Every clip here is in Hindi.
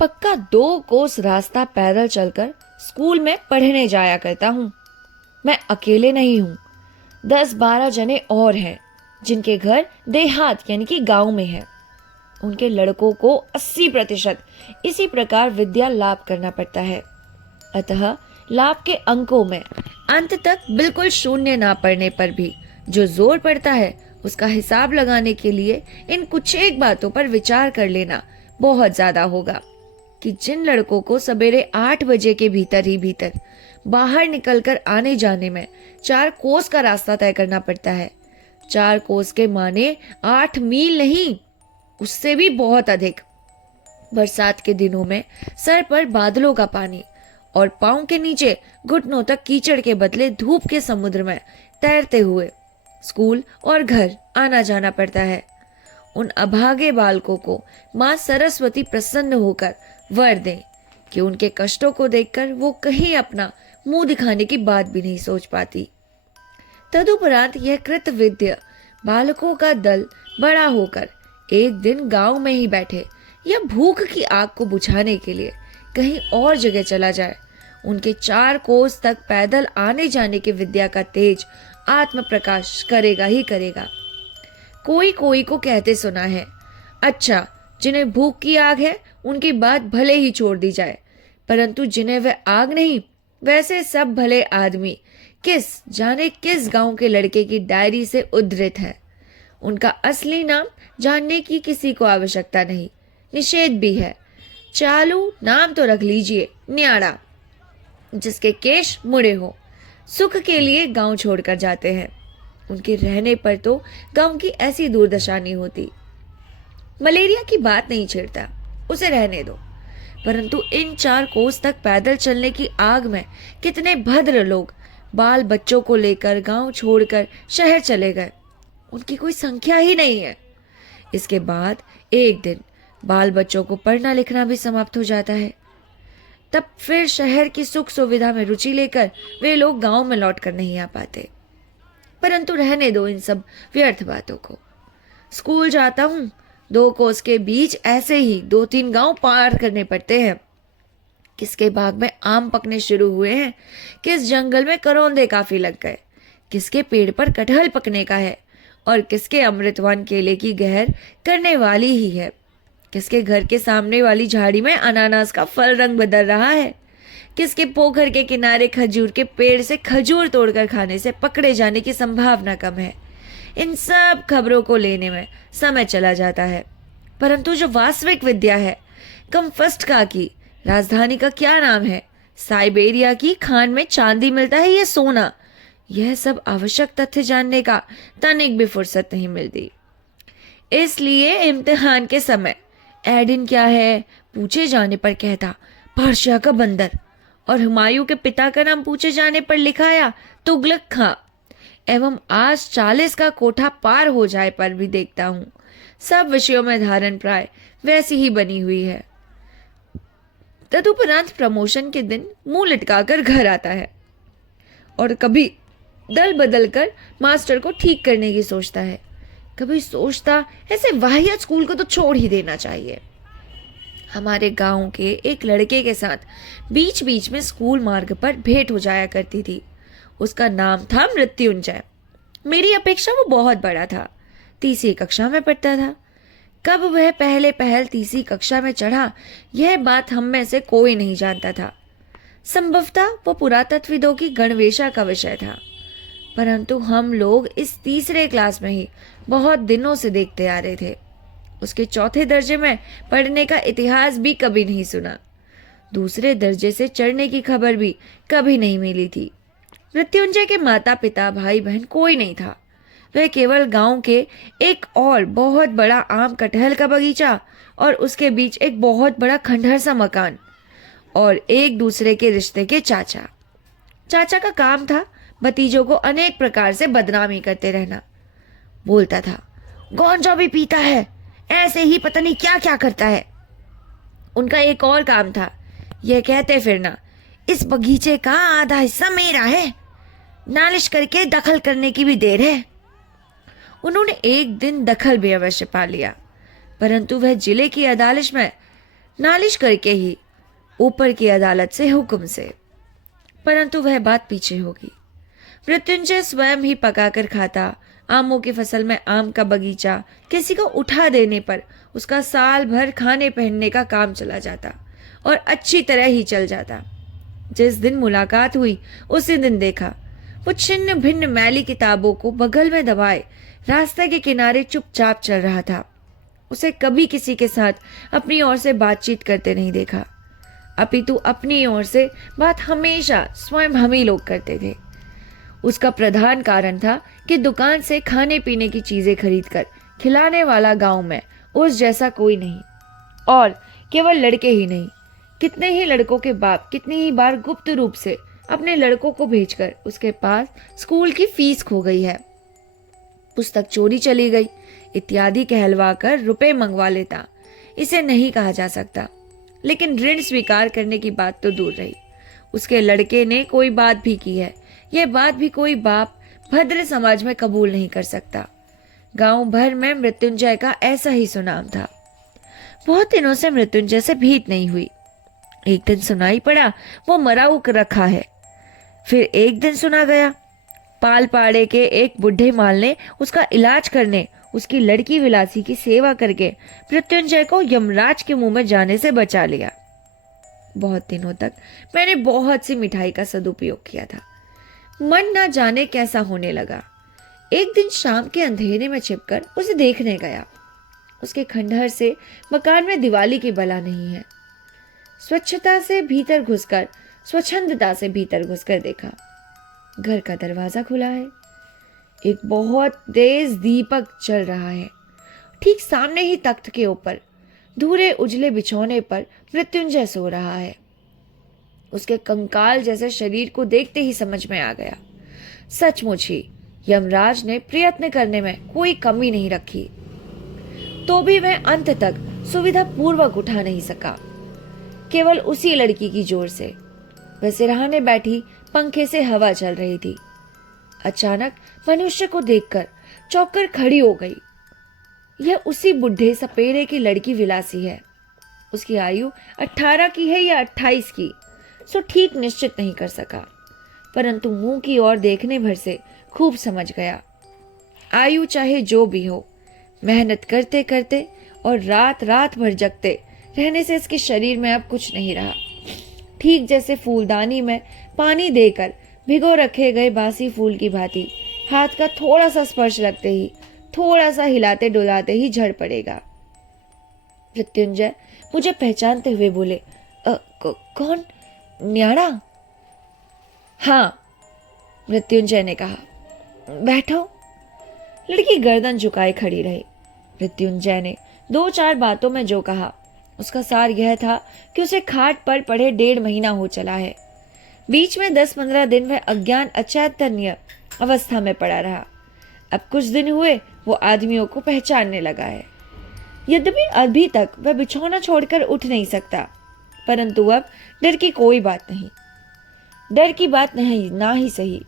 पक्का 2 कोस रास्ता पैदल चलकर स्कूल में पढ़ने जाया करता हूँ। मैं अकेले नहीं हूँ, 10-12 जने और हैं जिनके घर देहात यानी कि गांव में है। उनके लड़कों को 80% इसी प्रकार विद्या लाभ करना पड़ता है। अतः लाभ के अंकों में अंत तक बिल्कुल शून्य ना पड़ने पर भी जो जोर पड़ता है उसका हिसाब लगाने के लिए इन कुछ एक बातों पर विचार कर लेना बहुत ज्यादा होगा कि जिन लड़कों को सवेरे 8 बजे के भीतर बाहर निकलकर आने जाने में 4 कोस का रास्ता तय करना पड़ता है। 4 कोस के माने 8 मील नहीं, उससे भी बहुत अधिक। बरसात के दिनों में सर पर बादलों का पानी और पांव के नीचे घुटनों तक कीचड़ के बदले धूप के समुद्र में तैरते हुए स्कूल और घर आना जाना पड़ता है। उन अभागे बालकों को माँ सरस्वती प्रसन्न होकर वर दें कि उनके कष्टों को देखकर वो कहीं अपना मुंह दिखाने की बात भी नहीं सोच पाती। तदुपरांत यह कृतविद्य बालकों का दल बड़ा होकर एक दिन गांव में ही बैठे या भूख की आग को बुझाने के लिए कहीं और जगह चला जाए, उनके 4 कोस तक पैदल आने जाने की विद्या का तेज आत्म प्रकाश करेगा ही करेगा। कोई कोई को कहते सुना है, अच्छा जिन्हें भूख की आग है उनकी बात भले ही छोड़ दी जाए, परंतु जिन्हें वह आग नहीं, वैसे सब भले आदमी किस जाने किस गांव के लड़के की डायरी से उद्धृत है। उनका असली नाम जानने की किसी को आवश्यकता नहीं, निषेध भी है। चालू नाम तो रख लीजिए न्याड़ा, जिसके केश मुड़े हो, सुख के लिए गांव छोड़कर जाते हैं। उनके रहने पर तो गांव की ऐसी दुर्दशा नहीं होती। मलेरिया की बात नहीं छेड़ता, उसे रहने दो, परंतु इन 4 कोस तक पैदल चलने की आग में कितने भद्र लोग बाल बच्चों को लेकर गांव छोड़कर शहर चले गए, उनकी कोई संख्या ही नहीं है। इसके बाद एक दिन बाल बच्चों को पढ़ना लिखना भी समाप्त हो जाता है। तब फिर शहर की सुख सुविधा में रुचि लेकर वे लोग गांव में लौट कर नहीं आ पाते। परंतु रहने दो इन सब व्यर्थ बातों को। स्कूल जाता हूँ, 2 कोस के बीच ऐसे ही 2-3 गांव पार करने पड़ते हैं। किसके बाग में आम पकने शुरू हुए हैं, किस जंगल में करौंदे काफी लग गए, किसके पेड़ पर कटहल पकने का है और किसके अमृतवान केले की गहर करने वाली ही है, किसके घर के सामने वाली झाड़ी में अनानास का फल रंग बदल रहा है, किसके पोखर के किनारे खजूर के पेड़ से खजूर तोड़कर खाने से पकड़े जाने की संभावना कम है। इन सब खबरों को लेने में समय चला जाता है। परंतु जो वास्तविक विद्या है, कम्फस्टका की राजधानी का क्या नाम है, साइबेरिया की खान में चांदी मिलता है या सोना, यह सब आवश्यक तथ्य जानने का तनिक भी फुर्सत नहीं मिलती। इसलिए इम्तिहान के समय एडिन क्या है पूछे जाने पर कहता पर्शिया का बंदर, और हुमायूं के पिता का नाम पूछे जाने पर लिखाया तुगलक खां, एवं आज 40 का कोठा पार हो जाए पर भी देखता हूँ सब विषयों में धारण प्राय वैसी ही बनी हुई है। तदुपरांत प्रमोशन के दिन मुंह लटकाकर घर आता है और कभी दल बदल कर मास्टर को ठीक करने की सोचता है, कभी सोचता ऐसे वाहियात स्कूल को तो छोड़ ही देना चाहिए। हमारे गांव के एक लड़के के साथ बीच बीच में स्कूल मार्ग पर भेंट हो जाया करती थी। उसका नाम था मृत्युंजय। मेरी अपेक्षा वो बहुत बड़ा था, 3री कक्षा में पढ़ता था। कब वह पहले पहल 3री कक्षा में चढ़ा, यह बात हम में से कोई नहीं जानता था। संभवतः वो पुरातत्वविदों की गणवेशा का विषय था, परंतु हम लोग इस 3रे क्लास में ही बहुत दिनों से देखते आ रहे थे। उसके 4थे दर्जे में पढ़ने का इतिहास भी कभी नहीं सुना। 2रे दर्जे से चढ़ने की खबर भी कभी नहीं मिली थी। मृत्युंजय के माता पिता भाई बहन कोई नहीं था। वह केवल गांव के एक और बहुत बड़ा आम कटहल का बगीचा और उसके बीच एक बहुत बड़ा खंडहर सा मकान और एक दूसरे के रिश्ते के चाचा। चाचा का काम था भतीजों को अनेक प्रकार से बदनामी करते रहना। बोलता था गांजा भी पीता है, ऐसे ही पता नहीं क्या क्या करता है। उनका एक और काम था यह कहते फिरना इस बगीचे का आधा हिस्सा मेरा है, नालिश करके दखल करने की भी देर है। उन्होंने एक दिन दखल भी अवश्य पा लिया, परंतु वह जिले की अदालत में नालिश करके ही, ऊपर की अदालत से हुक्म से। परंतु वह बात पीछे होगी। मृत्युंजय स्वयं ही पकाकर खाता, आमों की फसल में आम का बगीचा किसी को उठा देने पर उसका साल भर खाने पहनने का काम चला जाता और अच्छी तरह ही चल जाता। जिस दिन मुलाकात हुई उसी दिन देखा वो छिन्न भिन्न मैली किताबों को बगल में दबाए रास्ते के किनारे चुपचाप चल रहा था। उसे कभी किसी के साथ अपनी ओर से बातचीत करते नहीं देखा, अपितु अपनी ओर से बात हमेशा स्वयं हम ही लोग करते थे। उसका प्रधान कारण था कि दुकान से खाने पीने की चीजें खरीदकर खिलाने वाला गांव में उस जैसा कोई नहीं। और केवल लड़के ही नहीं, कितने ही लड़कों के बाप कितनी ही बार गुप्त रूप से अपने लड़कों को भेजकर उसके पास स्कूल की फीस खो गई है, पुस्तक चोरी चली गई इत्यादि कहलवाकर रुपए मंगवा लेता। इसे नहीं कहा जा सकता, लेकिन ऋण स्वीकार करने की बात तो दूर रही। उसके लड़के ने कोई बात भी की है, यह बात भी कोई बाप भद्र समाज में कबूल नहीं कर सकता। गांव भर में मृत्युंजय का ऐसा ही सुनाम था। बहुत दिनों से मृत्युंजय से भीत नहीं हुई। एक दिन सुनाई पड़ा वो मरा रखा है। फिर एक दिन सुना गया पाल पाड़े के एक बुढ़े माल ने उसका इलाज करने, उसकी लड़की विलासी की सेवा करके मृत्युंजय को यमराज के मुंह में जाने से बचा लिया। बहुत दिनों तक मैंने बहुत सी मिठाई का सदुपयोग किया था, मन ना जाने कैसा होने लगा। एक दिन शाम के अंधेरे में छिपकर उसे देखने गया। उसके खंडहर से मकान में दिवाली की बला नहीं है। स्वच्छता से भीतर घुसकर, स्वच्छंदता से भीतर घुसकर देखा, घर का दरवाजा खुला है। एक बहुत तेज दीपक जल रहा है। ठीक सामने ही तख्त के ऊपर धूरे उजले बिछौने पर मृत्युंजय सो रहा है। उसके कंकाल जैसे शरीर को देखते ही समझ में आ गया, सचमुच ही यमराज ने प्रयत्न करने में कोई कमी नहीं रखी, तो भी वह अंत तक सुविधा पूर्वक उठा नहीं सका। केवल उसी लड़की की जोर से। वह सिरहाने बैठी पंखे से हवा चल रही थी। अचानक मनुष्य को देखकर चौंक खड़ी हो गई। यह उसी बुढ़े सपेरे की लड़की विलासी है। उसकी आयु 18 की है या 28 की, सो ठीक निश्चित नहीं कर सका, परंतु मुंह की ओर देखने भर से खूब समझ गया। आयु चाहे जो भी हो, मेहनत करते करते और रात रात भर जगते रहने से इसके शरीर में अब कुछ नहीं रहा। ठीक जैसे फूलदानी में पानी देकर भिगो रखे गए बासी फूल की भांति हाथ का थोड़ा सा स्पर्श लगते ही, थोड़ा सा हिलाते डुलाते ही झड़ पड़ेगा। मृत्युंजय मुझे पहचानते हुए बोले, कौन? न्याड़ा? हाँ, मृत्युंजय ने कहा। बैठो। लड़की गर्दन झुकाए खड़ी रही। मृत्युंजय ने 2-4 बातों में जो कहा उसका सार यह था कि उसे खाट पर पड़े 1.5 महीना हो चला है। बीच में 10-15 दिन वह अज्ञान अचैतन्य अवस्था में पड़ा रहा। अब कुछ दिन हुए वो आदमियों को पहचानने लगा है। यद्यपि अभी तक वह बिछौना छोड़कर उठ नहीं सकता, परंतु अब डर की कोई बात नहीं। डर की बात नहीं ना ही सही,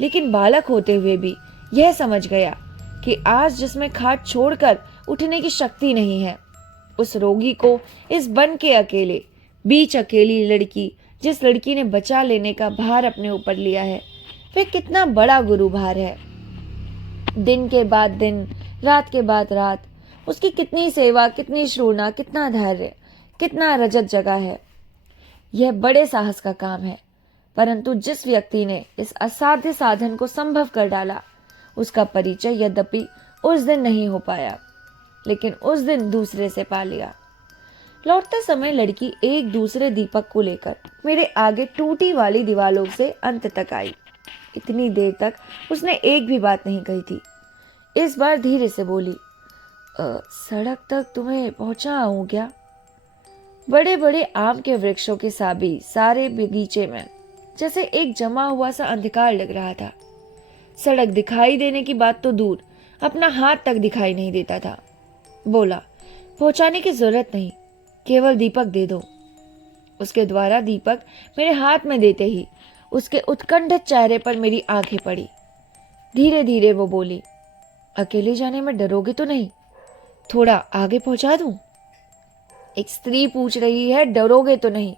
लेकिन बालक होते हुए भी यह समझ गया कि आज जिसमें खाट छोड़कर उठने की शक्ति नहीं है, उस रोगी को इस बन के अकेले बीच अकेली लड़की, जिस लड़की ने बचा लेने का भार अपने ऊपर लिया है, वह कितना बड़ा गुरु भार है। दिन के बाद दिन, रात के बाद रात, उसकी कितनी सेवा, कितनी श्रूणा, कितना धैर्य, कितना रजत जगा है। यह बड़े साहस का काम है, परंतु जिस व्यक्ति ने इस असाध्य साधन को संभव कर डाला, उसका परिचय यद्यपि उस दिन नहीं हो पाया, लेकिन उस दिन दूसरे से पा लिया। लौटते समय लड़की एक दूसरे दीपक को लेकर मेरे आगे टूटी वाली दीवारों से अंत तक आई। इतनी देर तक उसने एक भी बात नहीं कही थी। इस बार धीरे से बोली, सड़क तक तुम्हें पहुंचा हूं क्या? बड़े बड़े आम के वृक्षों के साबी सारे बगीचे में जैसे एक जमा हुआ सा अंधकार लग रहा था। सड़क दिखाई देने की बात तो दूर, अपना हाथ तक दिखाई नहीं देता था। बोला, पहुंचाने की जरूरत नहीं, केवल दीपक दे दो। उसके द्वारा दीपक मेरे हाथ में देते ही उसके उत्कंठित चेहरे पर मेरी आंखें पड़ी। धीरे धीरे वो बोली, अकेले जाने में डरोगे तो नहीं? थोड़ा आगे पहुंचा दूं? एक स्त्री पूछ रही है, डरोगे तो नहीं?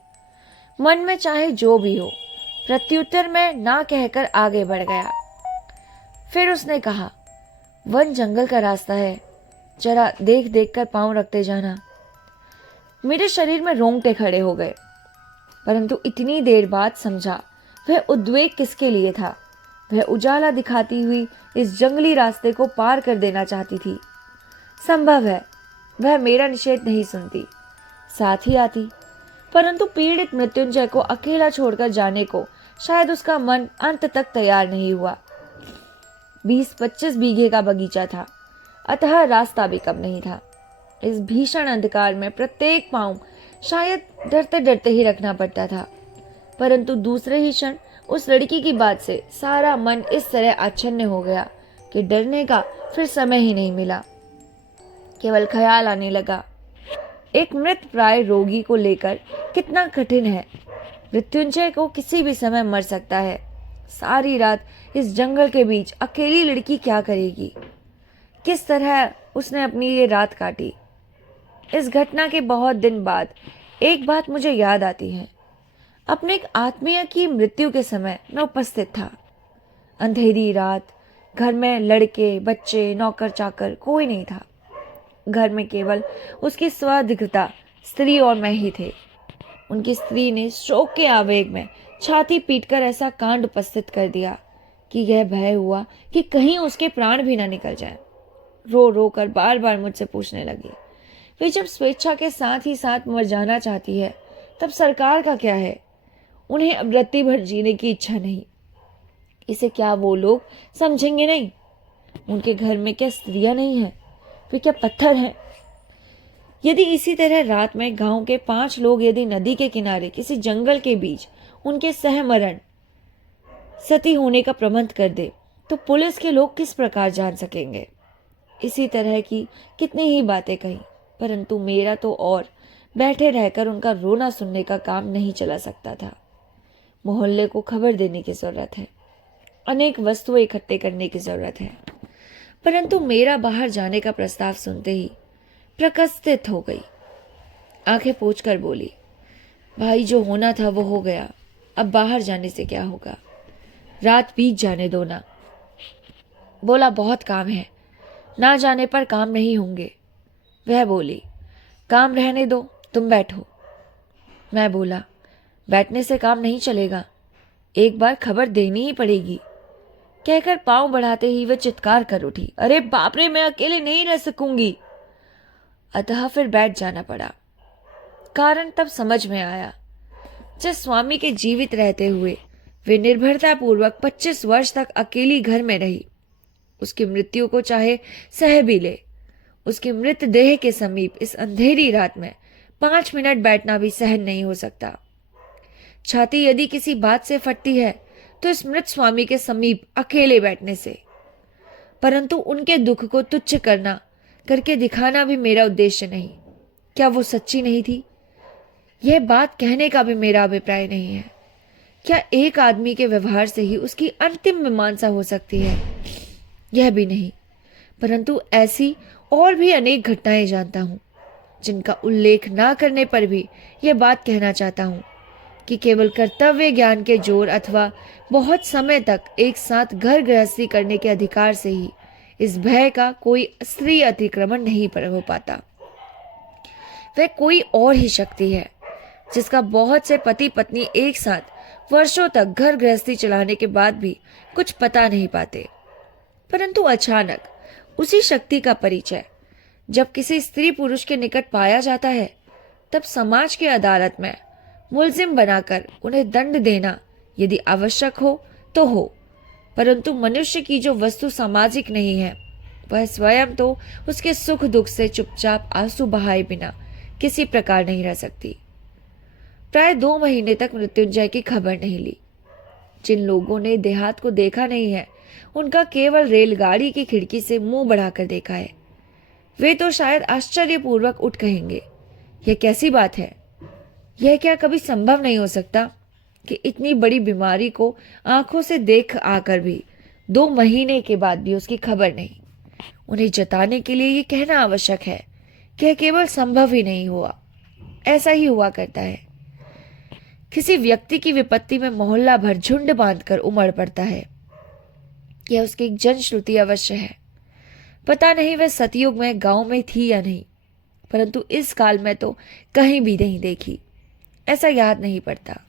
मन में चाहे जो भी हो, प्रत्युत्तर में ना कहकर आगे बढ़ गया। फिर उसने कहा, वन जंगल का रास्ता है, जरा देख देख कर पांव रखते जाना। मेरे शरीर में रोंगटे खड़े हो गए, परंतु इतनी देर बाद समझा वह उद्वेग किसके लिए था। वह उजाला दिखाती हुई इस जंगली रास्ते को पार कर देना चाहती थी। संभव है वह मेरा निषेध नहीं सुनती, साथ ही आती, परंतु पीड़ित मृत्युंजय को अकेला छोड़कर जाने को शायद उसका मन अंत तक तैयार नहीं हुआ। 20-25 बीघे का बगीचा था, अतः रास्ता भी कम नहीं था। इस भीषण अंधकार में प्रत्येक पांव शायद डरते डरते ही रखना पड़ता था, परंतु दूसरे ही क्षण उस लड़की की बात से सारा मन इस तरह आच्छन्न हो गया कि डरने का फिर समय ही नहीं मिला। केवल ख्याल आने लगा, एक मृत प्राय रोगी को लेकर कितना कठिन है। मृत्युंजय को किसी भी समय मर सकता है। सारी रात इस जंगल के बीच अकेली लड़की क्या करेगी? किस तरह उसने अपनी ये रात काटी। इस घटना के बहुत दिन बाद एक बात मुझे याद आती है। अपने एक आत्मीय की मृत्यु के समय मैं उपस्थित था। अंधेरी रात, घर में लड़के बच्चे नौकर चाकर कोई नहीं था। घर में केवल उसकी स्वाधिकृता स्त्री और मैं ही थे। उनकी स्त्री ने शोक के आवेग में छाती पीटकर ऐसा कांड उपस्थित कर दिया कि यह भय हुआ कि कहीं उसके प्राण भी न निकल जाए। रो रो कर बार बार मुझसे पूछने लगी, वे जब स्वेच्छा के साथ ही साथ मर जाना चाहती है, तब सरकार का क्या है? उन्हें अब रत्ती भर जीने की इच्छा नहीं। इसे क्या वो लोग समझेंगे नहीं? उनके घर में क्या स्त्रियां नहीं हैं? वे क्या पत्थर हैं? यदि इसी तरह रात में गांव के 5 लोग यदि नदी के किनारे किसी जंगल के बीच उनके सहमरण सती होने का प्रबंध कर दे, तो पुलिस के लोग किस प्रकार जान सकेंगे? इसी तरह की कितनी ही बातें कही, परंतु मेरा तो और बैठे रहकर उनका रोना सुनने का काम नहीं चला सकता था। मोहल्ले को खबर देने की जरूरत है, अनेक वस्तुएं इकट्ठे करने की जरूरत है, परंतु मेरा बाहर जाने का प्रस्ताव सुनते ही प्रकस्थित हो गई। आंखें पोंछकर बोली, भाई जो होना था वो हो गया, अब बाहर जाने से क्या होगा? रात बीत जाने दो ना। बोला, बहुत काम है, ना जाने पर काम नहीं होंगे। वह बोली, काम रहने दो, तुम बैठो। मैं बोला, बैठने से काम नहीं चलेगा, एक बार खबर देनी ही पड़ेगी। कहकर पांव बढ़ाते ही वह चित्कार कर उठी, अरे बाप रे, मैं अकेले नहीं रह सकूंगी। अतः फिर बैठ जाना पड़ा। कारण तब समझ में आया, जिस स्वामी के जीवित रहते हुए वे निर्भरता पूर्वक 25 वर्ष तक अकेली घर में रही, उसकी मृत्यु को चाहे सह भी ले, उसके मृतदेह के समीप इस अंधेरी रात में 5 मिनट बैठना भी सहन नहीं हो सकता। छाती यदि किसी बात से फटती है तो इस मृत स्वामी के समीप अकेले बैठने से, परंतु उनके दुख को तुच्छ करके दिखाना भी मेरा उद्देश्य नहीं। क्या वो सच्ची नहीं थी? यह बात कहने का भी मेरा अभिप्राय नहीं है। क्या एक आदमी के व्यवहार से ही उसकी अंतिम मीमांसा हो सकती है? यह भी नहीं, परंतु ऐसी और भी अनेक घटनाएं जानता हूं, जिनका उल्लेख ना करने पर भी यह बात कहना चाहता हूं कि केवल कर्तव्य ज्ञान के जोर अथवा बहुत समय तक एक साथ घर गृहस्थी करने के अधिकार से ही इस भय का कोई स्त्री अतिक्रमण नहीं हो पाता। वह कोई और ही शक्ति है, जिसका बहुत से पति पत्नी एक साथ वर्षों तक घर गृहस्थी चलाने के बाद भी कुछ पता नहीं पाते, परंतु अचानक उसी शक्ति का परिचय जब किसी स्त्री पुरुष के निकट पाया जाता है, तब समाज की अदालत में मुलजिम बनाकर उन्हें दंड देना यदि आवश्यक हो तो हो, परंतु मनुष्य की जो वस्तु सामाजिक नहीं है, वह स्वयं तो उसके सुख दुख से चुपचाप आंसू बहाए बिना किसी प्रकार नहीं रह सकती। प्राय 2 महीने तक मृत्युंजय की खबर नहीं ली। जिन लोगों ने देहात को देखा नहीं है, उनका केवल रेलगाड़ी की खिड़की से मुंह बढ़ाकर देखा है। वे तो शायद आश्चर्यपूर्वक उठ कहेंगे, यह कैसी बात है? यह क्या कभी संभव नहीं हो सकता कि इतनी बड़ी बीमारी को आंखों से देख आकर भी 2 महीने के बाद भी उसकी खबर नहीं? उन्हें जताने के लिए यह कहना आवश्यक है कि यह केवल संभव ही नहीं हुआ, ऐसा ही हुआ करता है। किसी व्यक्ति की विपत्ति में मोहल्ला भर झुंड बांधकर उमड़ पड़ता है। यह उसकी एक जनश्रुति अवश्य है। पता नहीं वह सतयुग में गांव में थी या नहीं, परंतु इस काल में तो कहीं भी नहीं देखी, ऐसा याद नहीं पड़ता।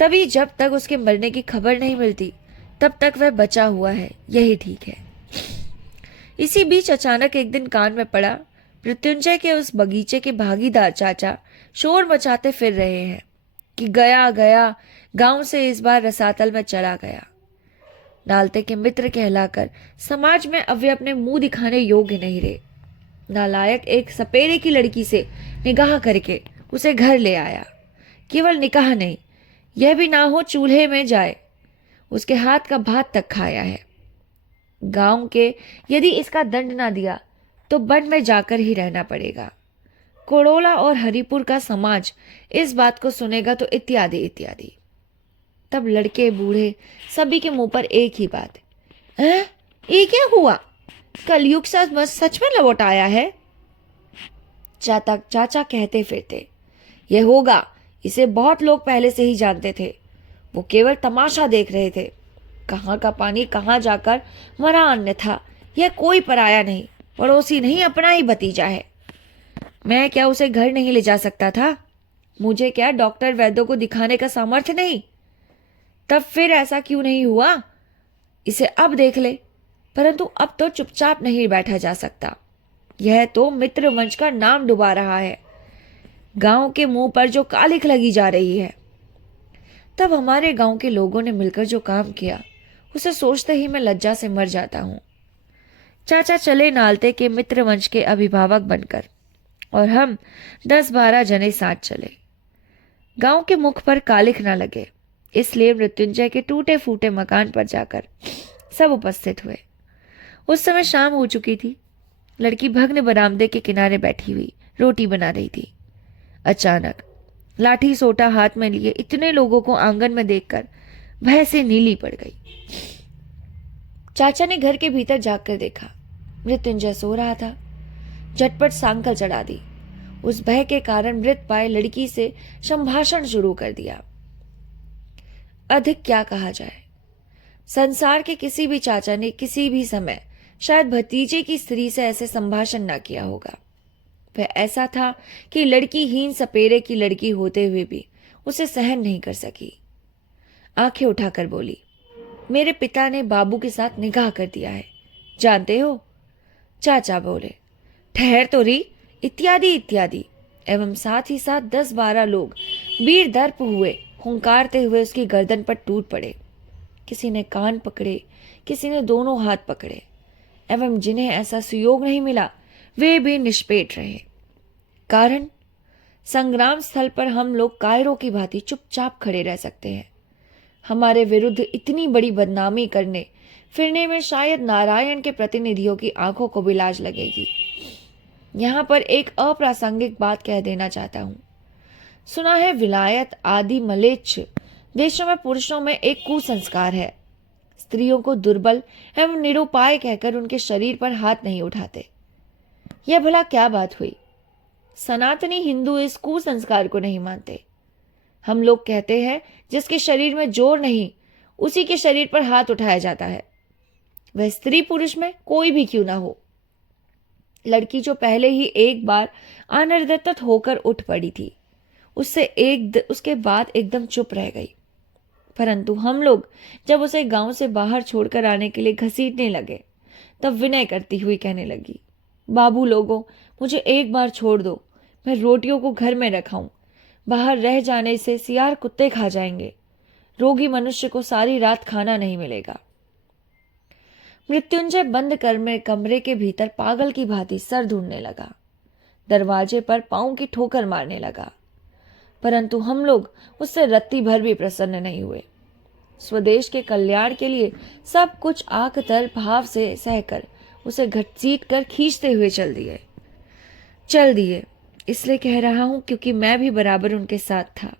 तभी जब तक उसके मरने की खबर नहीं मिलती तब तक वह बचा हुआ है, यही ठीक है। इसी बीच अचानक एक दिन कान में पड़ा, मृत्युंजय के उस बगीचे के भागीदार चाचा शोर मचाते फिर रहे हैं कि गया गया गांव से इस बार रसातल में चला गया। नालते के मित्र कहलाकर समाज में अब वे अपने मुंह दिखाने योग्य नहीं रहे। नालायक एक सपेरे की लड़की से निगाह करके उसे घर ले आया। केवल निकाह नहीं, यह भी ना हो चूल्हे में जाए, उसके हाथ का भात तक खाया है। गांव के यदि इसका दंड ना दिया तो वन में जाकर ही रहना पड़ेगा। कोड़ोला और हरिपुर का समाज इस बात को सुनेगा तो इत्यादि इत्यादि। तब लड़के बूढ़े सभी के मुंह पर एक ही बात, ये क्या हुआ? कलयुग सच में लौट आया है। चाचा कहते फिरते, यह होगा, इसे बहुत लोग पहले से ही जानते थे, वो केवल तमाशा देख रहे थे। कहाँ का पानी कहाँ जाकर मरा अन्य था, यह कोई पराया नहीं, पड़ोसी नहीं, अपना ही भतीजा है। मैं क्या उसे घर नहीं ले जा सकता था? मुझे क्या डॉक्टर वैद्यों को दिखाने का सामर्थ्य नहीं? तब फिर ऐसा क्यों नहीं हुआ? इसे अब देख ले। परंतु अब तो चुपचाप नहीं बैठा जा सकता। यह तो मित्र वंश का नाम डुबा रहा है, गांव के मुंह पर जो कालिख लगी जा रही है। तब हमारे गांव के लोगों ने मिलकर जो काम किया, उसे सोचते ही मैं लज्जा से मर जाता हूं। चाचा चले नालते के मित्र वंश के अभिभावक बनकर, और हम 10-12 जने साथ चले। गांव के मुख पर कालिख न लगे, इसलिए मृत्युंजय के टूटे फूटे मकान पर जाकर सब उपस्थित हुए। उस समय शाम हो चुकी थी। लड़की भग्न बरामदे के किनारे बैठी हुई रोटी बना रही थी। अचानक लाठी सोटा हाथ में लिए इतने लोगों को आंगन में देखकर भय से नीली पड़ गई। चाचा ने घर के भीतर जाकर देखा, मृत्युंजय सो रहा था। झटपट सांकल चढ़ा दी। उस भय के कारण मृत पाए लड़की से संभाषण शुरू कर दिया। अधिक क्या कहा जाए, संसार के किसी भी चाचा ने किसी भी समय शायद भतीजे की स्त्री से ऐसे संभाषण ना किया होगा। वह ऐसा था कि लड़की हीन सपेरे की लड़की होते हुए भी उसे सहन नहीं कर सकी। आंखें उठाकर बोली, मेरे पिता ने बाबू के साथ निकाह कर दिया है, जानते हो? चाचा बोले, ठहर तो रही, इत्यादि इत्यादि। एवं साथ ही साथ 10-12 लोग वीर दर्प हुए हुंकारते हुए उसकी गर्दन पर टूट पड़े। किसी ने कान पकड़े, किसी ने दोनों हाथ पकड़े, एवं जिन्हें ऐसा सुयोग नहीं मिला वे भी निष्पेट रहे। कारण, संग्राम स्थल पर हम लोग कायरों की भांति चुपचाप खड़े रह सकते हैं। हमारे विरुद्ध इतनी बड़ी बदनामी करने फिरने में शायद नारायण के प्रतिनिधियों की आंखों को भी लाज लगेगी। यहां पर एक अप्रासंगिक बात कह देना चाहता हूं। सुना है विलायत आदि मलेच्छ देशों में पुरुषों में एक कुसंस्कार है, स्त्रियों को दुर्बल एवं निरुपाय कहकर उनके शरीर पर हाथ नहीं उठाते। यह भला क्या बात हुई? सनातनी हिंदू इस कुसंस्कार को नहीं मानते। हम लोग कहते हैं जिसके शरीर में जोर नहीं उसी के शरीर पर हाथ उठाया जाता है, वह स्त्री पुरुष में कोई भी क्यों ना हो। लड़की जो पहले ही एक बार अनर्गत होकर उठ पड़ी थी, उसके बाद एकदम चुप रह गई। परंतु हम लोग जब उसे गांव से बाहर छोड़कर आने के लिए घसीटने लगे तब विनय करती हुई कहने लगी, बाबू लोगों, मुझे एक बार छोड़ दो, मैं रोटियों को घर में रखाऊं, बाहर रह जाने से सियार कुत्ते खा जाएंगे, रोगी मनुष्य को सारी रात खाना नहीं मिलेगा। मृत्युंजय बंद कमरे के भीतर पागल की भांति सर ढूंढने लगा, दरवाजे पर पांव की ठोकर मारने लगा। परंतु हम लोग उससे रत्ती भर भी प्रसन्न नहीं हुए। स्वदेश के कल्याण के लिए सब कुछ आकतर भाव से सहकर उसे घसीट कर खींचते हुए चल दिए। इसलिए कह रहा हूं क्योंकि मैं भी बराबर उनके साथ था।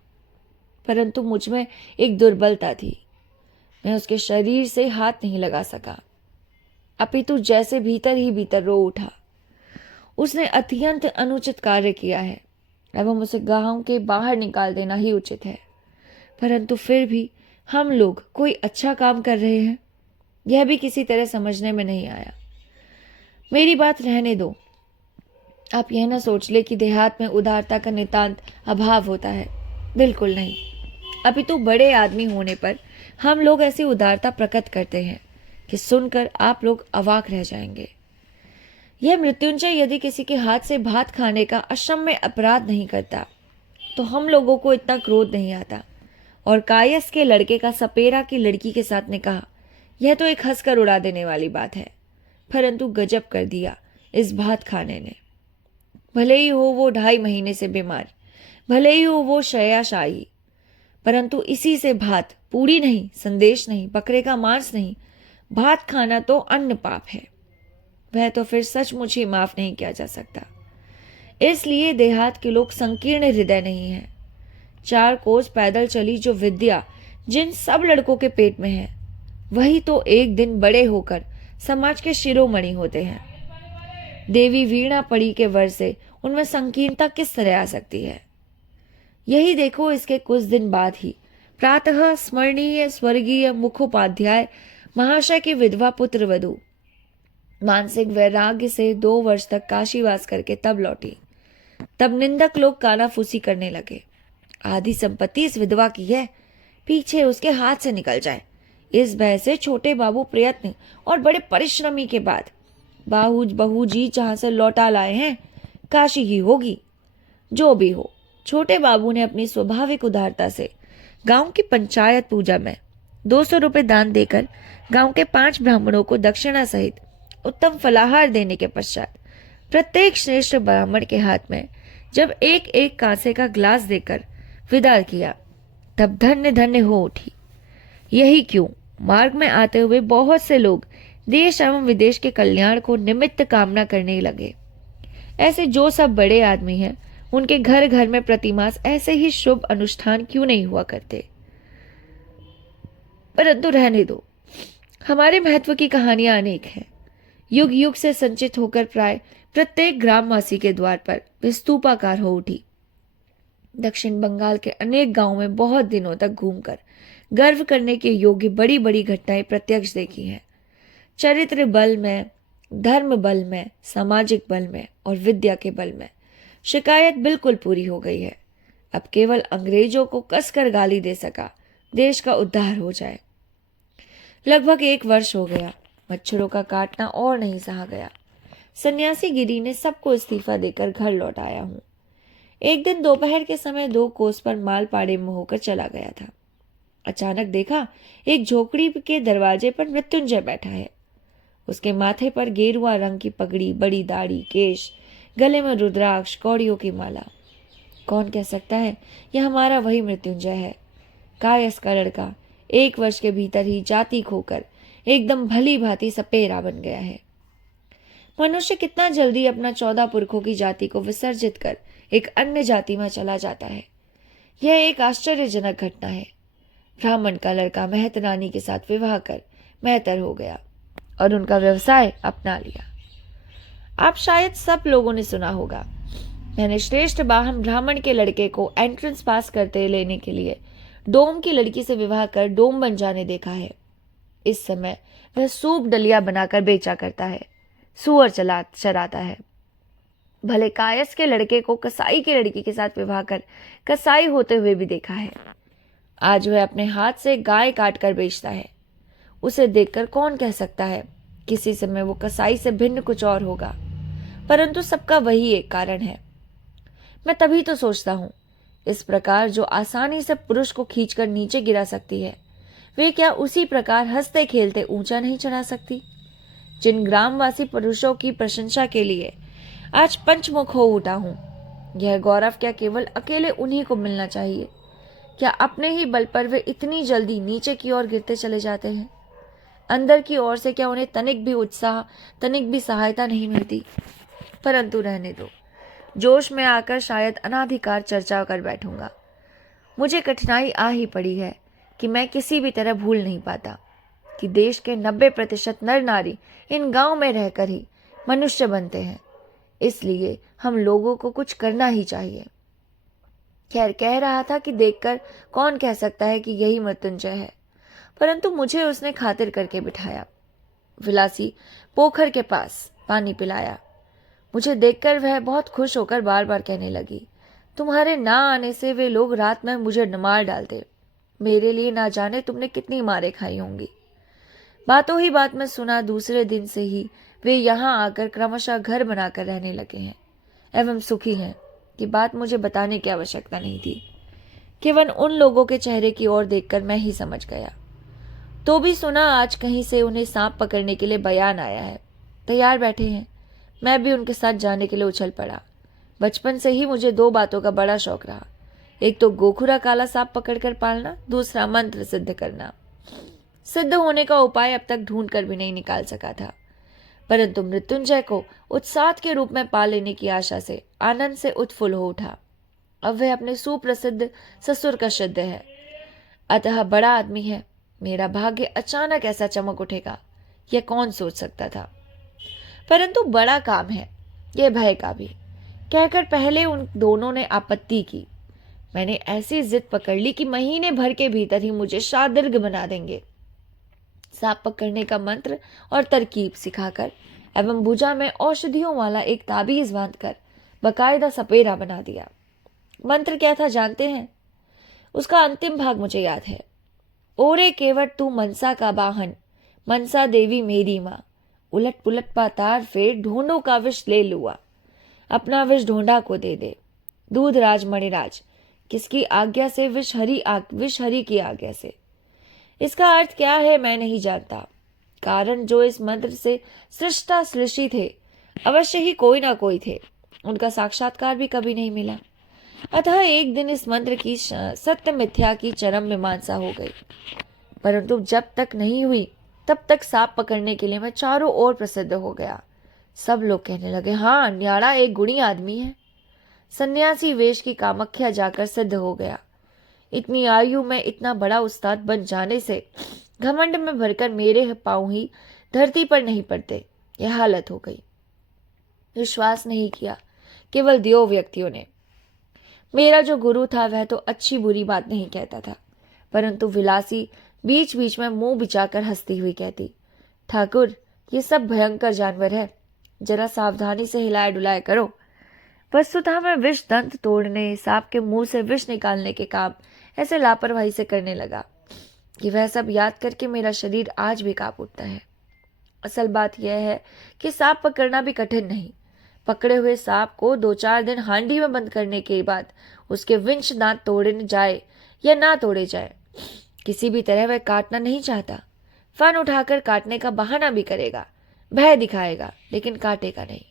परंतु मुझ में एक दुर्बलता थी, मैं उसके शरीर से हाथ नहीं लगा सका, अपितु जैसे भीतर ही भीतर रो उठा। उसने अत्यंत अनुचित कार्य किया है, एवं उसे गांव के बाहर निकाल देना ही उचित है। परंतु फिर भी हम लोग कोई अच्छा काम कर रहे हैं, यह भी किसी तरह समझने में नहीं आया। मेरी बात रहने दो। आप यह ना सोच ले कि देहात में उदारता का नितांत अभाव होता है। बिल्कुल नहीं। अपितु बड़े आदमी होने पर हम लोग ऐसी उदारता प्रकट करते हैं कि सुनकर आप लोग अवाक रह जाएंगे। यह मृत्युंजय यदि किसी के हाथ से भात खाने का अक्षम्य अपराध नहीं करता तो हम लोगों को इतना क्रोध नहीं आता। और कायस के लड़के का सपेरा की लड़की के साथ ने कहा, यह तो एक हंसकर उड़ा देने वाली बात है, परंतु गजब कर दिया इस भात खाने ने। भले ही हो वो 2.5 महीने से बीमार, भले ही हो वो शय्याशायी, परंतु इसी से भात, पूड़ी नहीं, संदेश नहीं, बकरे का मांस नहीं, भात खाना तो अन्न पाप है। वह तो फिर सचमुच ही माफ नहीं किया जा सकता। इसलिए देहात के लोग संकीर्ण हृदय नहीं है। 4 कोस पैदल चली जो विद्या जिन सब लड़कों के पेट में है, वही तो एक दिन बड़े होकर समाज के शिरोमणि होते हैं। देवी वीणा पड़ी के वर से उनमें संकीर्णता किस तरह आ सकती है? यही देखो, इसके कुछ दिन बाद ही प्रातः स्मरणीय स्वर्गीय मुखोपाध्याय महाशय की विधवा पुत्र वधू मानसिक वैराग्य से 2 वर्ष तक काशीवास करके तब लौटी। तब निंदक लोग कानाफूसी करने लगे। आधी संपत्ति इस विधवा की है, पीछे उसके हाथ से निकल जाए, इस भय से छोटे बाबू प्रयत्न और बड़े परिश्रमी के बाद बहू जी जहां से लौटा लाए हैं, काशी ही होगी। जो भी हो, छोटे बाबू ने अपनी स्वाभाविक उदारता से गांव की पंचायत पूजा में 200 रुपए दान देकर गांव के 5 ब्राह्मणों को दक्षिणा सहित उत्तम फलाहार देने के पश्चात प्रत्येक श्रेष्ठ ब्राह्मण के हाथ में जब एक एक कांसे का ग्लास देकर विदा किया, तब धन्य धन्य हो उठी। यही क्यों मार्ग में आते हुए बहुत से लोग देश एवं विदेश के कल्याण को निमित्त कामना करने लगे। ऐसे जो सब बड़े आदमी हैं, उनके घर घर में प्रतिमास ऐसे ही शुभ अनुष्ठान क्यों नहीं हुआ करते? परंतु रहने दो, हमारे महत्व की कहानियां अनेक हैं। युग युग से संचित होकर प्राय प्रत्येक ग्रामवासी के द्वार पर वे स्तूपाकार हो उठी। दक्षिण बंगाल के अनेक गांवों में बहुत दिनों तक घूमकर गर्व करने के योग्य बड़ी बड़ी घटनाएं प्रत्यक्ष देखी हैं। चरित्र बल में, धर्म बल में, सामाजिक बल में और विद्या के बल में शिकायत बिल्कुल पूरी हो गई है। अब केवल अंग्रेजों को कसकर गाली दे सका देश का उद्धार हो जाए। लगभग 1 वर्ष हो गया, मच्छरों का काटना और नहीं सहा गया। सन्यासी गिरी ने सबको इस्तीफा देकर घर लौट आया हूं। एक दिन दोपहर के समय 2 कोस पर मालपाड़े में होकर चला गया था। अचानक देखा एक झोपड़ी के दरवाजे पर मृत्युंजय बैठा है। उसके माथे पर गेरुआ रंग की पगड़ी, बड़ी दाढ़ी, केश, गले में रुद्राक्ष, कौड़ियों की माला। कौन कह सकता है यह हमारा वही मृत्युंजय है? कायस का लड़का 1 वर्ष के भीतर ही जाति खोकर एकदम भली भांति सपेरा बन गया है। मनुष्य कितना जल्दी अपना 14 पुरखों की जाति को विसर्जित कर एक अन्य जाति में चला जाता है। यह एक आश्चर्यजनक घटना है। ब्राह्मण का लड़का महत रानी के साथ विवाह कर मेहतर हो गया और उनका व्यवसाय अपना लिया। आप शायद सब लोगों ने सुना होगा, मैंने श्रेष्ठ वाहन ब्राह्मण के लड़के को एंट्रेंस पास करते लेने के लिए डोम की लड़की से विवाह कर डोम बन जाने देखा है। इस समय वह सूप डलिया बनाकर बेचा करता है, सुअर चराता है। भले कायस के लड़के को कसाई की लड़की के साथ विवाह कर कसाई होते हुए भी देखा है। आज वह अपने हाथ से गाय काट कर बेचता है। उसे देखकर कौन कह सकता है किसी समय वो कसाई से भिन्न कुछ और होगा, परंतु सबका वही एक कारण है। मैं तभी तो सोचता हूं, इस प्रकार जो आसानी से पुरुष को खींचकर नीचे गिरा सकती है, वे क्या उसी प्रकार हंसते खेलते ऊंचा नहीं चढ़ा सकती? जिन ग्रामवासी पुरुषों की प्रशंसा के लिए आज पंचमुख हो उठा हूं, यह गौरव क्या केवल अकेले उन्हीं को मिलना चाहिए? क्या अपने ही बल पर वे इतनी जल्दी नीचे की ओर गिरते चले जाते हैं? अंदर की ओर से क्या उन्हें तनिक भी उत्साह, तनिक भी सहायता नहीं मिलती? परंतु रहने दो, जोश में आकर शायद अनाधिकार चर्चा कर बैठूंगा। मुझे कठिनाई आ ही पड़ी है कि मैं किसी भी तरह भूल नहीं पाता कि देश के 90% नर नारी इन गांव में रहकर ही मनुष्य बनते हैं। इसलिए हम लोगों को कुछ करना ही चाहिए। खैर, कह रहा था कि देखकर कौन कह सकता है कि यही मृत्युंजय है, परंतु मुझे उसने खातिर करके बिठाया। विलासी पोखर के पास पानी पिलाया। मुझे देखकर वह बहुत खुश होकर बार बार कहने लगी, तुम्हारे ना आने से वे लोग रात में मुझे मार डालते। मेरे लिए ना जाने तुमने कितनी मारें खाई होंगी। बातों ही बात में सुना, दूसरे दिन से ही वे यहाँ आकर क्रमशः घर बनाकर रहने लगे हैं एवं सुखी हैं कि बात मुझे बताने की आवश्यकता नहीं थी। केवल उन लोगों के चेहरे की ओर देखकर मैं ही समझ गया। तो भी सुना, आज कहीं से उन्हें सांप पकड़ने के लिए बयान आया है, तैयार बैठे हैं। मैं भी उनके साथ जाने के लिए उछल पड़ा। बचपन से ही मुझे दो बातों का बड़ा शौक रहा, एक तो गोखुरा काला सांप पकड़कर पालना, दूसरा मंत्र सिद्ध करना। सिद्ध होने का उपाय अब तक ढूंढ कर भी नहीं निकाल सका था, परंतु मृत्युंजय को उत्साद के रूप में पा लेने की आशा से आनंद से उत्फुल्ल हो उठा। अब वह अपने सुप्रसिद्ध ससुर का सिद्ध है, अतः बड़ा आदमी है। मेरा भाग्य अचानक ऐसा चमक उठेगा, यह कौन सोच सकता था। परंतु बड़ा काम है, यह भय का भी, कहकर पहले उन दोनों ने आपत्ति की। मैंने ऐसी जिद पकड़ ली कि महीने भर के भीतर ही मुझे शादीर्घ बना देंगे। सांप पकड़ने का मंत्र और तरकीब सिखाकर एवं भुजा में औषधियों वाला एक ताबीज बांधकर बकायदा सपेरा बना दिया। मंत्र क्या था जानते हैं? उसका अंतिम भाग मुझे याद है। ओरे केवट तू मनसा का वाहन, मनसा देवी मेरी माँ, उलट पुलट पातार फेर, ढोंडों का विष ले लुआ, अपना विष ढोंडा को दे दे, दूध राज मणिराज, किसकी आज्ञा से? विष हरि की आज्ञा से। इसका अर्थ क्या है मैं नहीं जानता, कारण जो इस मंत्र से सृष्टा सृष्टि थे अवश्य ही कोई ना कोई थे, उनका साक्षात्कार भी कभी नहीं मिला। अतः एक दिन इस मंत्र की सत्य मिथ्या की चरम मीमांसा हो गई, परंतु जब तक नहीं हुई तब तक सांप पकड़ने के लिए मैं चारों ओर प्रसिद्ध हो गया। सब लोग कहने लगे, हाँ न्याड़ा एक गुणी आदमी है। सन्यासी वेश की कामाख्या जाकर सिद्ध हो गया। इतनी आयु में इतना बड़ा उस्ताद बन जाने से घमंड में भरकर मेरे पांव ही धरती पर नहीं पड़ते, यह हालत हो गई। विश्वास नहीं किया केवल 2 व्यक्तियों ने। मेरा जो गुरु था वह तो अच्छी बुरी बात नहीं कहता था, परंतु विलासी बीच बीच में मुंह बिचाकर हंसती हुई कहती, ठाकुर ये सब भयंकर जानवर है, जरा सावधानी से हिलाए डुलाए करो। वस्तुतः मैं विष दंत तोड़ने, सांप के मुंह से विष निकालने के काम ऐसे लापरवाही से करने लगा कि वह सब याद करके मेरा शरीर आज भी कांप उठता है। असल बात यह है कि सांप पकड़ना भी कठिन नहीं। पकड़े हुए सांप को 2-4 दिन हांडी में बंद करने के बाद उसके विंश दांत तोड़े जाए या ना तोड़े जाए, किसी भी तरह वह काटना नहीं चाहता। फन उठाकर काटने का बहाना भी करेगा, भय दिखाएगा, लेकिन काटेगा नहीं।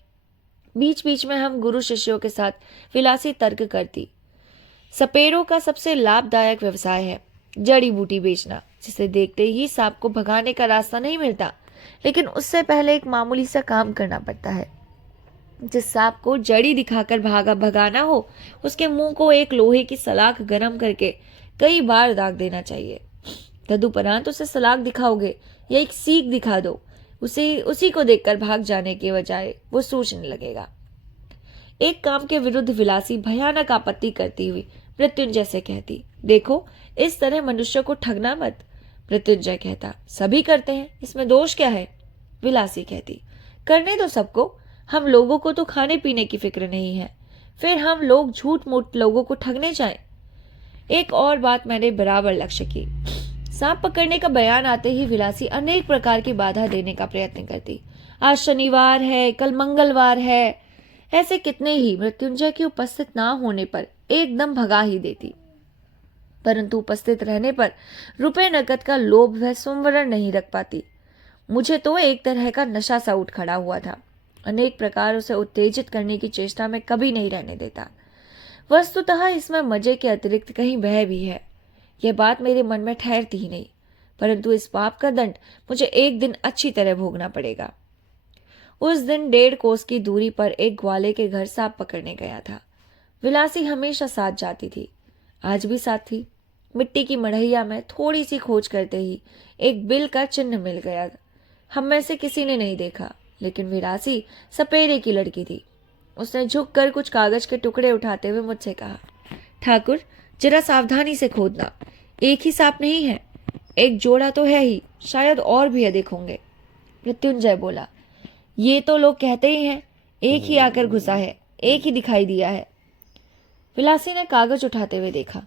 बीच बीच में हम गुरु शिष्यों के साथ विलासी तर्क करती। सपेरों का सबसे लाभदायक व्यवसाय है जड़ी बूटी बेचना, जिसे देखते ही सांप को भगाने का रास्ता नहीं मिलता, लेकिन उससे पहले एक मामूली सा काम करना पड़ता है। जिस सांप को जड़ी दिखाकर भगाना हो, उसके मुंह को एक लोहे की सलाख गर्म करके कई बार दाग देना चाहिए। तदुपरांत उसे सलाख दिखाओगे या एक सीख दिखा दो, उसी को देखकर भाग जाने के बजाय वो सोचने लगेगा। एक काम के विरुद्ध विलासी भयानक आपत्ति करती हुई मृत्युंजय से कहती, देखो इस तरह मनुष्य को ठगना मत। मृत्युंजय कहता, सभी करते हैं, इसमें दोष क्या है? विलासी कहती, करने दो सबको, हम लोगों को तो खाने पीने की फिक्र नहीं है, फिर हम लोग झूठ मूठ लोगों को ठगने जाएं। एक और बात मैंने बराबर लक्ष्य की। सांप पकड़ने का बयान आते ही विलासी अनेक प्रकार की बाधा देने का प्रयत्न करती। आज शनिवार है, कल मंगलवार है, ऐसे कितने ही मृत्युंजय के उपस्थित ना होने पर एकदम भगा ही देती। परंतु उपस्थित रहने पर रुपए नकद का लोभ वह संवरण नहीं रख पाती। मुझे तो एक तरह का नशा सा उठ खड़ा हुआ था। अनेक प्रकार उसे उत्तेजित करने की चेष्टा में कभी नहीं रहने देता। वस्तुतः इसमें मजे के अतिरिक्त कहीं भय भी है। यह बात मेरे मन में ठहरती ही नहीं, परंतु इस पाप का दंड मुझे एक दिन अच्छी तरह भोगना पड़ेगा। उस दिन 1.5 कोस की दूरी पर एक ग्वाले के घर सांप पकड़ने गया था। विलासी हमेशा साथ जाती थी, आज भी साथ थी। मिट्टी की मढ़ैया में थोड़ी सी खोज करते ही एक बिल का चिन्ह मिल गया। हम में से किसी ने नहीं देखा, लेकिन विलासी सपेरे की लड़की थी। उसने झुककर कुछ कागज के टुकड़े उठाते हुए मुझसे कहा, ठाकुर, जरा सावधानी से खोदना, एक ही सांप नहीं है, एक जोड़ा तो है ही, शायद और भी अधिक होंगे। मृत्युंजय बोला, ये तो लोग कहते ही हैं, एक ही आकर घुसा है, एक ही दिखाई दिया है। विलासी ने कागज उठाते हुए देखा,